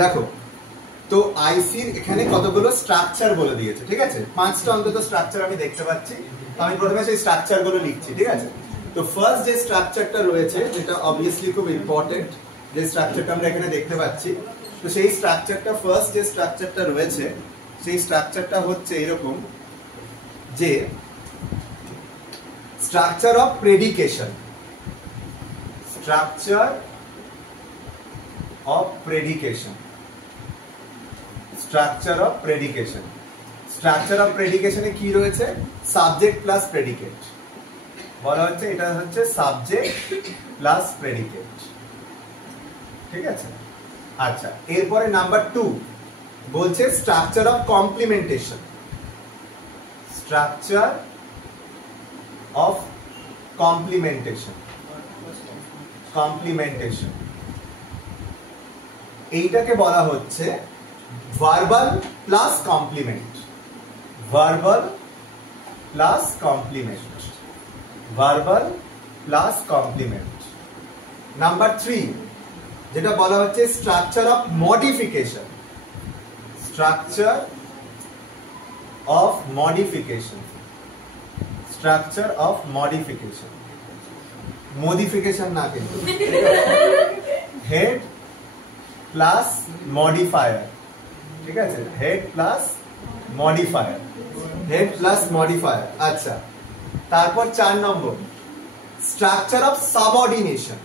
দেখো তো আইসির এখানে কতগুলো স্ট্রাকচার বলে দিয়েছে, ঠিক আছে? 5টা অন্তত স্ট্রাকচার আমি দেখতে পাচ্ছি। আমি প্রথমে সেই স্ট্রাকচার গুলো লিখছি, ঠিক আছে? তো ফার্স্ট যে স্ট্রাকচারটা রয়েছে, যেটা অবভিয়াসলি খুব ইম্পর্টেন্ট, যে স্ট্রাকচারটা আমরা এখানে দেখতে পাচ্ছি, তো সেই স্ট্রাকচারটা ফার্স্ট যে স্ট্রাকচারটা রয়েছে সেই স্ট্রাকচারটা হচ্ছে এরকম, যে structure of predication. Structure of predication. Structure of predication. Structure of প্রেডিকেশনে কি রয়েছে? সাবজেক্ট প্লাস প্রেডিকেট বলা হচ্ছে, এটা হচ্ছে সাবজেক্ট প্লাস প্রেডিকেট, ঠিক আছে? আচ্ছা, এরপরে নাম্বার 2 বলছে structure of complementation. Structure of complementation. Complementation এইটাকে বলা হচ্ছে verbal plus complement. Verbal plus complement. Verbal plus complement. Number 3 যেটা বলা হচ্ছে structure of modification. Structure of modification. Structure of modification, modification না কিন্তু, হেড প্লাস মডিফায়ার, ঠিক আছে? Head plus modifier. Head plus modifier. আচ্ছা, তারপর 4 number structure of subordination.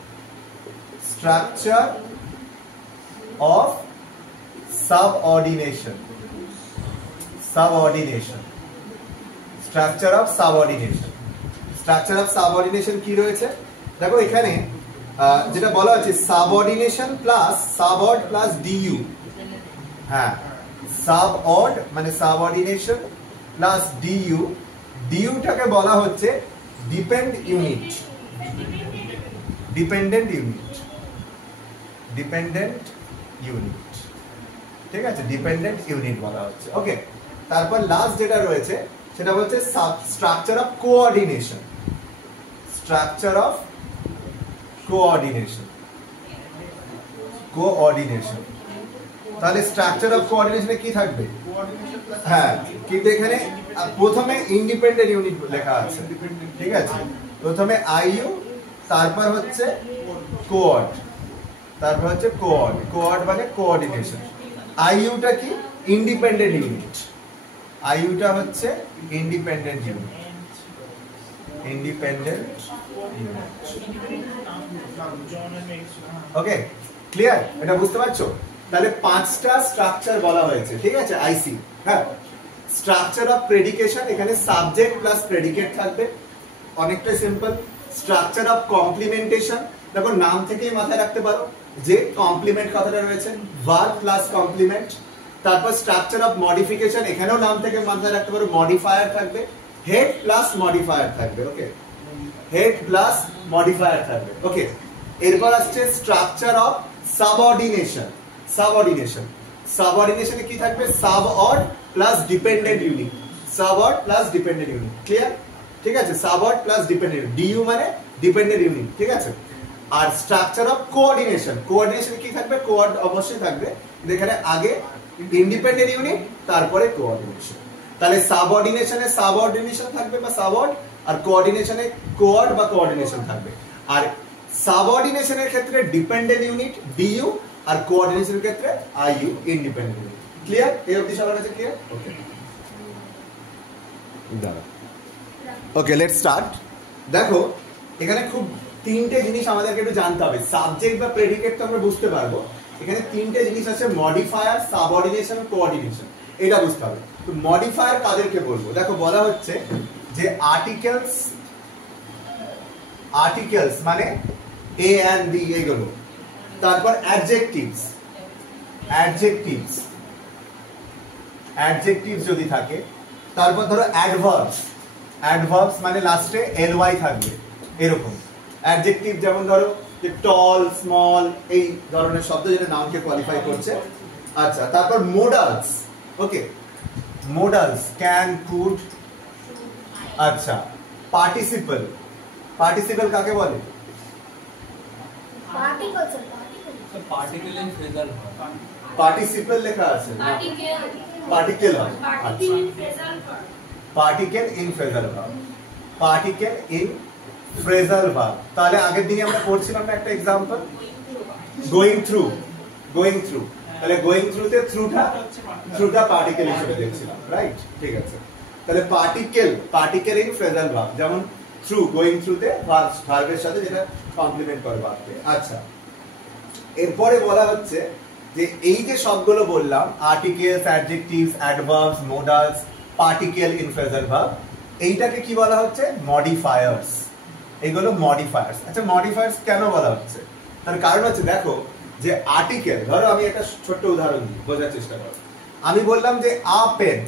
Structure of subordination. Subordination. Structure of subordination. Structure of subordination কি রয়েছে? দেখো এখানে যেটা বলা হচ্ছে সাবঅর্ডিনেশন প্লাস সাবঅর্ড প্লাস ডিইউ। হ্যাঁ, সাবঅর্ড মানে সাবঅর্ডিনেশন প্লাস ডিইউ। ডিইউটাকে বলা হচ্ছে depend unit. Dependent unit. Dependent unit, ঠিক আছে? ডিপেন্ডেন্ট ইউনিট বলা হচ্ছে। ওকে, তারপর লাস্ট যেটা রয়েছে সেটা হচ্ছে structure of coordination. Structure of coordination. Coordination. তাহলে স্ট্রাকচার অফ কোঅর্ডিনেশনে কি থাকবে? হ্যাঁ, কিন্তু এখানে প্রথমে ইন্ডিপেন্ডেন্ট ইউনিট লেখা আছে, ঠিক আছে? প্রথমে আইইউ, তারপর হচ্ছে কোঅর্ড, তারপর হচ্ছে কোঅর্ড। কোঅর্ড মানে কোঅর্ডিনেশন। আইইউটা কি? Independent unit. আইইউটা হচ্ছে independent unit. Independent unit. Okay, clear? এটা বুঝতে পারছো? তাহলে 5টা স্ট্রাকচার বলা হয়েছে, ঠিক আছে? আইসি। হ্যাঁ, স্ট্রাকচার অফ প্রেডিকেশন, এখানে সাবজেক্ট প্লাস প্রেডিকেট থাকবে, অনেকটা সিম্পল। স্ট্রাকচার অফ কমপ্লিমেন্টেশন, দেখো নাম থেকেই মাথায় রাখতে পারো যে কমপ্লিমেন্ট কথাটা রয়েছে, ভার্ব প্লাস কমপ্লিমেন্ট। তারপর স্ট্রাকচার অফ মডিফিকেশন, এখানেও নাম থেকে মাথায় রাখতে পারো মডিফায়ার থাকবে, হেড প্লাস মডিফায়ার থাকবে। ওকে, হেড প্লাস মডিফায়ার থাকবে। ওকে, এরপর আসছে স্ট্রাকচার অফ সাবঅর্ডিনেশন। সাবঅর্ডিনেশন। সাবঅর্ডিনেশনে কি থাকবে? Subord plus dependent unit. Subord plus dependent unit, clear? ঠিক আছে, সাবঅর্ড প্লাস ডিপেন্ডেন্ট, ডিইউ মানে ডিপেন্ডেন্ট ইউনিট, ঠিক আছে? আর স্ট্রাকচার অফ কোঅর্ডিনেশন। কোঅর্ডিনেশনে কি থাকবে? কোঅর্ড অবশ্যই থাকবে, এখানে আগে ইন্ডিপেন্ডেন্ট ইউনিট, তারপরে কোঅর্ডিনেশন। তাহলে সাবঅর্ডিনেশনে সাবঅর্ডিনেশন থাকবে বা সাবঅর্ড, আর কোঅর্ডিনেশনে কোঅর্ড বা কোঅর্ডিনেশন থাকবে। আর সাবঅর্ডিনেশনের ক্ষেত্রে ডিপেন্ডেন্ট ইউনিট ডিইউ, আর কোঅর্ডিনেশনের ক্ষেত্রে আইইউ, ইন্ডিপেন্ডেন্ট ইউনিট। ক্লিয়ার? এই অবধি সবার কাছে ক্লিয়ার? ওকে, দাঁড়া। ওকে, লেটস স্টার্ট। দেখো এখানে খুব 3টে জিনিস আমাদেরকে একটু জানতে হবে। সাবজেক্ট বা প্রেডিকেট তো আমরা বুঝতে পারবো, এখানে 3টে জিনিস আছে, মডিফায়ার, সাবঅর্ডিনেশন, কোঅর্ডিনেশন। এটা বুঝতে হবে। তো মডিফায়ার কাদেরকে বলবো? দেখো বলা হচ্ছে যে আর্টিকেলস, আর্টিকেলস মানে এ এন্ড বি এগুলো, তারপর অ্যাডজেক্টিভস, অ্যাডজেক্টিভস, অ্যাডজেক্টিভস যদি থাকে, তারপর ধরো অ্যাডভার্বস, অ্যাডভার্বস মানে লাস্টে এলওয়াই থাকবে, এরকম। অ্যাডজেক্টিভ যেমন ধরো যে টল, স্মল, এই ধরনের শব্দ যেটা নাউনকে কোয়ালিফাই করছে। আচ্ছা, তারপর modals. Okay, modals can, could. আচ্ছা, পার্টিসিপল, পার্টিসিপল কাকে বলে? Particle in phrasal verb, participle লেখা আছে, পার্টিকেল হয়, particle in phrasal verb, particle in phrasal verb. তাহলে আগের দিনে আমরা পড়ছিলাম না একটা example, going through, going through, তাহলে গোইং থ্রুতে থ্রুটা পার্টিকেল হিসেবে দেখছিলাম, রাইট? ঠিক আছে, তাহলে পার্টিকেল ইন ফ্রেজাল ভার্ব, যেমন থ্রু, গোইং থ্রুতে ভার্বের সাথে যেটা কমপ্লিমেন্ট করে ভার্বকে। আচ্ছা, এরপরে বলা হচ্ছে যে এই যে সবগুলো বললাম, articles, adjectives, adverbs, modals, particle in phrasal verb, এইটাকে কি বলা হচ্ছে? মডিফায়ার্স। এগুলো মডিফায়ার্স। আচ্ছা, মডিফায়ার্স কেন বলা হচ্ছে? তার কারণ হচ্ছে, দেখো যে আর্টিকেল, ধরো আমি একটা ছোট্ট উদাহরণ দিই, বোঝার চেষ্টা করো। আমি বললাম যে আ পেন,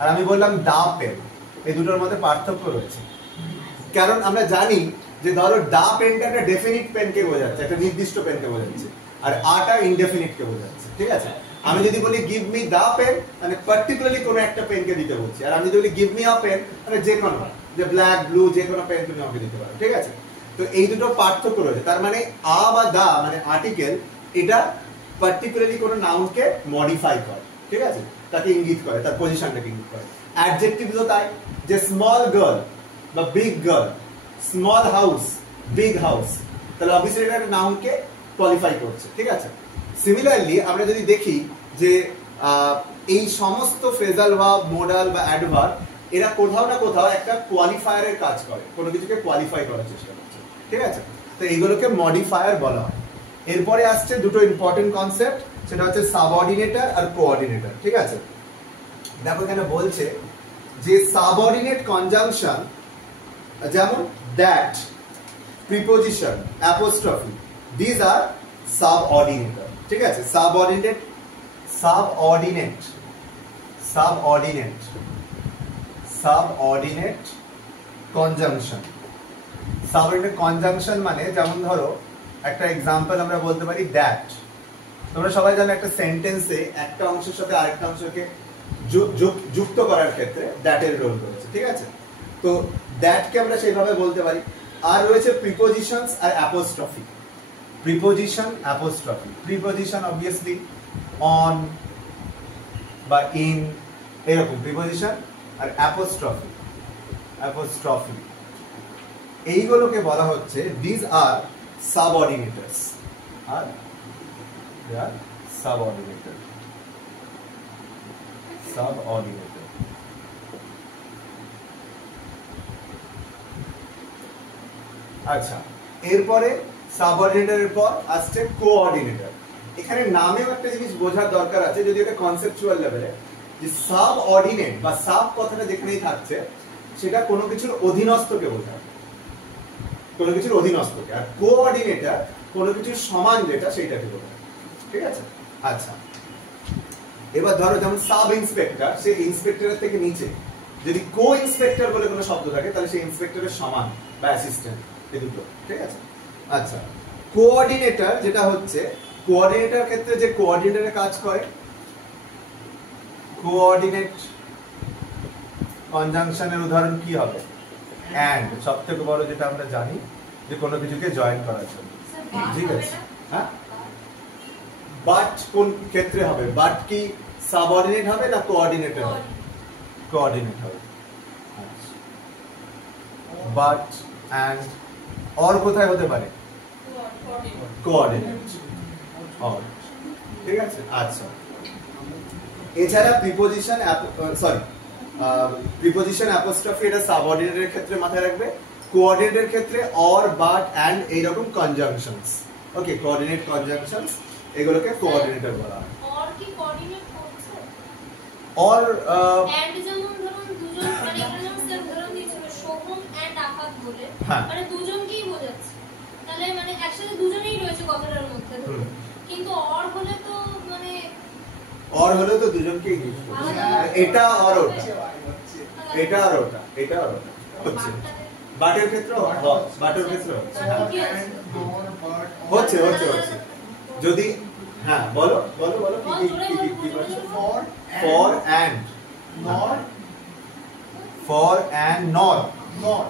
আর আমি বললাম দা পেন, এই দুটোর মধ্যে পার্থক্য রয়েছে। কারণ আমরা জানি যে ধরো দা পেনটা একটা ডেফিনিট পেনকে বোঝাচ্ছে, একটা নির্দিষ্ট পেনকে বোঝাচ্ছে, আর আটা ইনডেফিনিটকে বোঝাচ্ছে, ঠিক আছে? আমি যদি বলি গিভ মি দা পেন, মানে পার্টিকুলারলি কোনো একটা পেনকে দিতে বলছি, আর আমি যদি বলি গিভ মি আ পেন, মানে যে কোনো, যে ব্ল্যাক, ব্লু, যে কোনো পেন তুমি আমাকে দিতে পারো, ঠিক আছে? তো এই দুটো পার্থক্য রয়েছে। তার মানে আ বা দা মানে আর্টিকেল, এটা পার্টিকুলারলি কোনো নাউনকে মডিফাই করে, ঠিক আছে? তাকে ইঙ্গিত করে, তার পজিশনটাকে ইঙ্গিত করে। অ্যাডজেক্টিভসও তাই, যে স্মল গার্ল বা big girl, small house, big house, তাহলে অবভিয়াসলি এটা একটা নাউনকে কোয়ালিফাই করছে, ঠিক আছে? সিমিলারলি আমরা যদি দেখি যে এই সমস্ত ফ্রেজাল ভার্ব, মোডাল বা অ্যাডভার্ব, এরা কোথাও না কোথাও একটা কোয়ালিফায়ারের কাজ করে, কোনো কিছুকে কোয়ালিফাই করার চেষ্টা করছে, ঠিক আছে? তো এইগুলোকে মডিফায়ার বলা হয়। এরপরে আসছে দুটো ইম্পর্টেন্ট কনসেপ্ট, সেটা হচ্ছে সাবঅর্ডিনেটর আর কোঅর্ডিনেটর, ঠিক আছে? দেখো এখানে বলছে যে সাবঅর্ডিনেট কনজাংশন, যেমন দ্যাট, প্রিপোজিশন, অ্যাপোস্ট্রফি, দিস আর সাবঅর্ডিনেটর, ঠিক আছে? Subordinate conjunction. সাবঅর্ডিনেট কনজাংশন মানে, যেমন ধরো একটা এক্সাম্পল আমরা বলতে পারি দ্যাট। তোমরা সবাই জানো একটা সেন্টেন্সে একটা অংশের সাথে আরেকটা অংশকে যুক্ত করার ক্ষেত্রে দ্যাটের রোল রয়েছে, ঠিক আছে? তো দ্যাটকে আমরা সেইভাবে বলতে পারি। আর রয়েছে প্রিপোজিশনস আর apostrophe. Preposition, apostrophe. Preposition obviously on বা ইন, এরকম প্রিপোজিশন, আর অ্যাপোস্ট্রফি এইগুলোকে বলা হচ্ছে দিস আর সাবঅর্ডিনেটরস, আর they are subordinated. আচ্ছা, এরপরে সাবঅর্ডিনেটরের পর আসছে কোঅর্ডিনেটর। এখানে নামেও একটা জিনিস বোঝার দরকার আছে, যদি এটা কনসেপচুয়াল লেভেলে, যে সাবঅর্ডিনেট বা সাব কথাটা যেখানেই থাকছে, সেটা কোনো কিছুর অধীনস্থকে বোঝায়, কোনো কিছুর অধীনস্থকে। আর কোঅর্ডিনেটর কোনো কিছুর সমান যেটা, সেইটাকে বোঝায়, ঠিক আছে? আচ্ছা, এবার ধরো যেমন সাব ইন্সপেক্টর, সে ইন্সপেক্টরের থেকে নিচে। যদি কো ইন্সপেক্টর বলে কোনো শব্দ থাকে, তাহলে সেই ইন্সপেক্টরের সমান বা অ্যাসিস্ট্যান্ট, এই দুটো, ঠিক আছে? আচ্ছা, কোঅর্ডিনেটর যেটা হচ্ছে, কোঅর্ডিনেটর ক্ষেত্রে যে কোঅর্ডিনেটরের কাজ করে, কোঅর্ডিনেট কনজাংশনের উদাহরণ কি হবে? অ্যান্ড, সবথেকে বড় যেটা আমরা জানি, যে কোনো কিছুকে জয়েন করার জন্য, ঠিক আছে? হ্যাঁ, বাট কোন ক্ষেত্রে হবে? বাট কি সাবঅর্ডিনেট হবে না কোঅর্ডিনেটর হবে? কোঅর্ডিনেট হবে। বাট, অ্যান্ড, অর কোথায় হতে পারে? কোঅর্ডিনেট, অর, ঠিক আছে? আচ্ছা, এছাড়া প্রিপোজিশন, প্রিপোজিশন, অ্যাপোস্ট্রফি, এটা সাবঅর্ডিনেটের ক্ষেত্রে মাথায় রাখবে। কোঅর্ডিনেটের ক্ষেত্রে অর, বাট, অ্যান্ড এইরকম কনজাংশনস, ওকে, কোঅর্ডিনেট কনজাংশনস, এগুলোকে কোঅর্ডিনেটর বলা হয়। অর কি কোঅর্ডিনেট করছে? অর এন্ড যেমন ধরুন দুজন, মানে এখানে যেমন স্যার ধরুন দিয়েছিল শোভন এন্ড আকাশ বলে, মানে দুজনকেই বোঝাচ্ছে, তাহলে মানে একসাথে দুজনেই রয়েছে কথাটার মধ্যে, কিন্তু অর হলে তো মানে অর হলে তো দুজনকেই ইউজ করছে, এটা আর ওটা, এটা আর ওটা, এটা আর ওটা হচ্ছে। বাটের ক্ষেত্রে বাটের ক্ষেত্রে হচ্ছে হচ্ছে হচ্ছে যদি, হ্যাঁ বলো বলো বলো, কি কি বলছো? For and not, for and not, not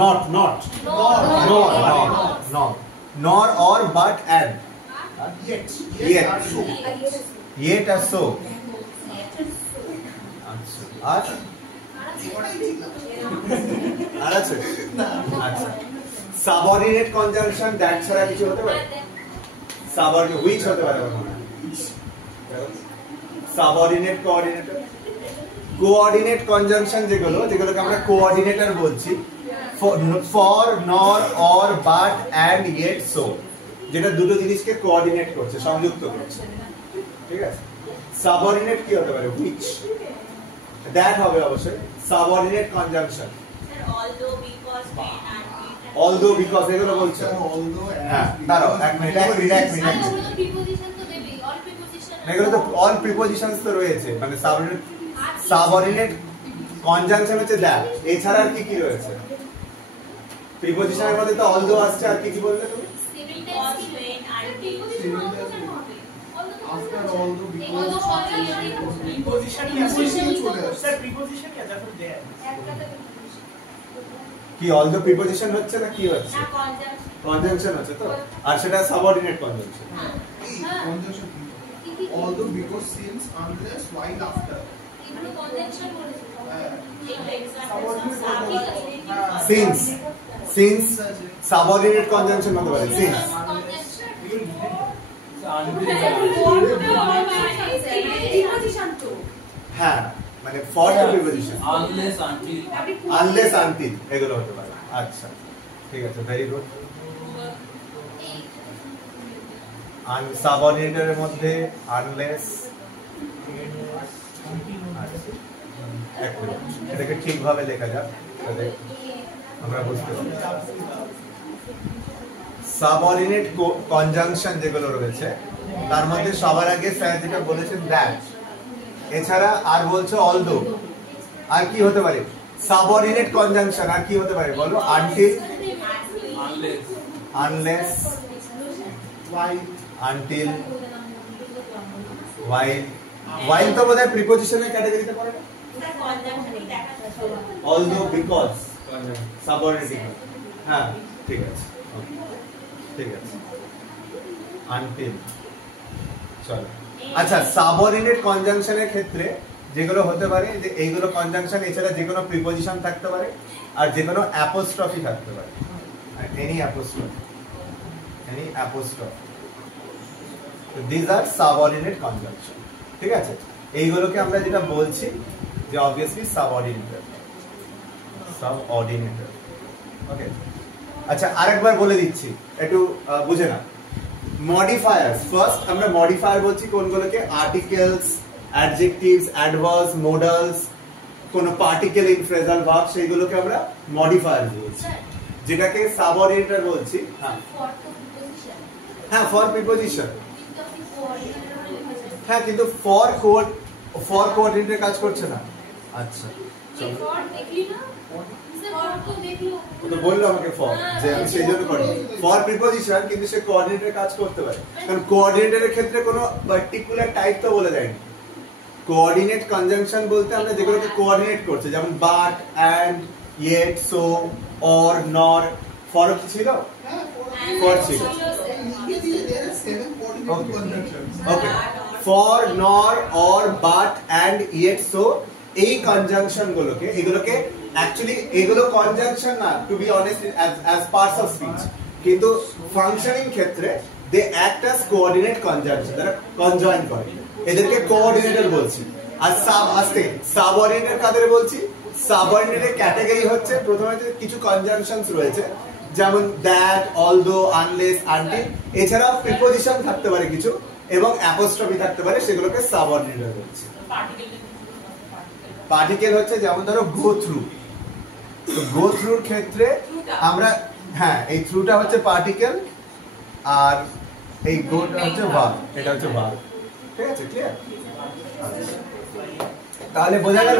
not not not not, nor, or, but, and, Yet আর so আচ্ছা আর আছে আচ্ছা সাবঅর্ডিনেট কনজাংশন দ্যাট ছাড়া কিছু হতে পারে সাবঅর্ডিনেট হুইচ হতে পারে সাবঅর্ডিনেট কোঅর্ডিনেটর কোঅর্ডিনেট কনজাংশন যেগুলোকে আমরা কোঅর্ডিনেটর বলছি for nor or but and yet so যেটা দুটো জিনিসকে কোঅর্ডিনেট করছে সংযুক্ত করছে ঠিক আছে সাবঅর্ডিনেট কি হতে পারে হুইচ দ্যাট হবে অবশ্যই সাবঅর্ডিনেট কনজাংশন although because এগুলো বলছে হ্যাঁ দাঁড়াও এক মিনিট এগুলো তো অল প্রিপোজিশনস তো রয়েছে মানে সাবঅর্ডিনেট কনজাংশন হচ্ছে দ্যাট এছাড়া আর কি কি রয়েছে প্রিপোজিশনের মধ্যে তো although আসছে আর কি কি বললে তুমি after although because preposition क्या था फिर there কি although প্রিপোজিশন হচ্ছে না কি হচ্ছে কনজাংশন হচ্ছে তো আর সেটা subordinate conjunction conjunction although because since unless while after এগুলো কনজাংশন বলেছে since সাবঅর্ডিনেট কনজাংশন হতে পারে since হ্যাঁ মানে for the preposition unless until এগুলো হতে পারে আচ্ছা ঠিক আছে ভেরি গুড সাবঅর্ডিনেটরের মধ্যে আনলেস এটাকে ঠিকভাবে লেখা যাক তাহলে আমরা বুঝতে পারব সাবঅর্ডিনেট কনজাংশন যেগুলো রয়েছে তার মধ্যে সবার আগে স্যার যেটা বলেছেন দ্যাট এছাড়া আর বলছো অলদো আর কি হতে পারে সাবঅর্ডিনেট কনজাংশন আর কি হতে পারে বলো আনটিল আনলেস আনটিল while তো বোধহয় প্রিপোজিশনের ক্যাটাগরিতে পড়ে না although because সাবঅর্ডিনেট হ্যাঁ ঠিক আছে ঠিক আছে আনটিল চলো আচ্ছা সাবঅর্ডিনেট কনজাংশনের ক্ষেত্রে যেগুলো হতে পারে যে এইগুলো কনজাংশন এছাড়া যে কোনো প্রিপোজিশন থাকতে পারে আর যে কোনো অ্যাপোস্ট্রফি থাকতে পারে এনি অ্যাপোস্ট্রফি তো দিস আর সাবঅর্ডিনেট কনজাংশন ঠিক আছে এইগুলোকে আমরা যেটা বলছি যে অবভিয়াসলি সাবঅর্ডিনেটর ওকে আচ্ছা আরেকবার বলে দিচ্ছি একটু বুঝে না মডিফায়ার্স ফার্স্ট আমরা মডিফায়ার বলছি কোনগুলোকে আর্টিকেলস অ্যাডজেক্টিভস অ্যাডভার্বস মডালস কোন পার্টিকেল ইন ফ্রেজাল ভার্ব সেইগুলোকে আমরা মডিফায়ার বলছি যেটাকে সাবঅর্ডিনেটর বলছি হ্যাঁ ফর প্রিপোজিশন হ্যাঁ কিন্তু ফর কোঅর্ডিনেটর কাজ করছে না আচ্ছা চলো তো বললো আমাকে ফর যে আমি সেই জন্য করি ফর প্রিপোজিশন কিন্তু সে কোঅর্ডিনেটর কাজ করতে পারে কারণ কোঅর্ডিনেটরের ক্ষেত্রে কোনো পার্টিকুলার টাইপ তো বলে দেয়নি কোঅর্ডিনেট কনজাংশন বলতে আমরা যেগুলোকে কোঅর্ডিনেট করছে যেমন but and yet so or nor for কি ছিল ফর ছিল okay for nor or but and yet so এই কনজাংশন এগুলোকে অ্যাকচুয়ালি এগুলো কনজাংশন না to be honest as parts of speech কিন্তু ফাংশনিং ক্ষেত্রে they act as coordinate conjunction তারা কনজয়েন করে এদেরকে কোঅর্ডিনেটর বলছি আর সাবঅর্ডিনেটর কাদের বলছি সাবঅর্ডিনেটের ক্যাটাগরি হচ্ছে প্রথমে কিছু কনজাংশনস রয়েছে যেমন দ্যাট অলদো আনলেস আনটিল এছাড়াও প্রিপোজিশন থাকতে পারে কিছু এবং অ্যাপোস্ট্রফি থাকতে পারে সেগুলোকে সাবঅর্ডিনেটর বলছি পার্টিকেল হচ্ছে যেমন ধরো গো থ্রু তো গো থ্রুর ক্ষেত্রে আমরা হ্যাঁ এই থ্রুটা হচ্ছে পার্টিকেল আর এই গোটা হচ্ছে ভার্ব এটা হচ্ছে ভার্ব ঠিক আছে ক্লিয়ার তাহলে বোঝা গেল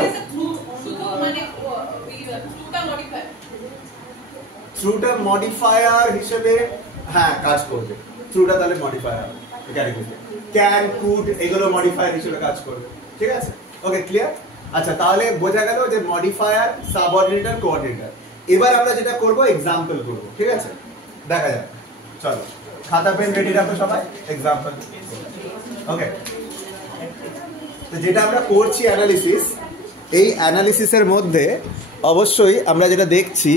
থ্রুটা মডিফায়ার হিসেবে হ্যাঁ কাজ করবে থ্রুটা তাহলে মডিফায়ার ক্যাটাগরিতে ক্যান কুড এগুলো মডিফায়ার হিসেবে কাজ করবে ঠিক আছে ওকে ক্লিয়ার আচ্ছা তাহলে বোঝা গেল যে মডিফায়ার সাবঅর্ডিনেটর কোঅর্ডিনেটর এবার আমরা যেটা করব এক্সাম্পল করব ঠিক আছে দেখা যাক চলো খাতা পেন রেডি রাখো সবাই, এক্সাম্পল। ওকে, তো যেটা আমরা করছি অ্যানালিসিস, এই অ্যানালিসিসের মধ্যে অবশ্যই আমরা যেটা দেখছি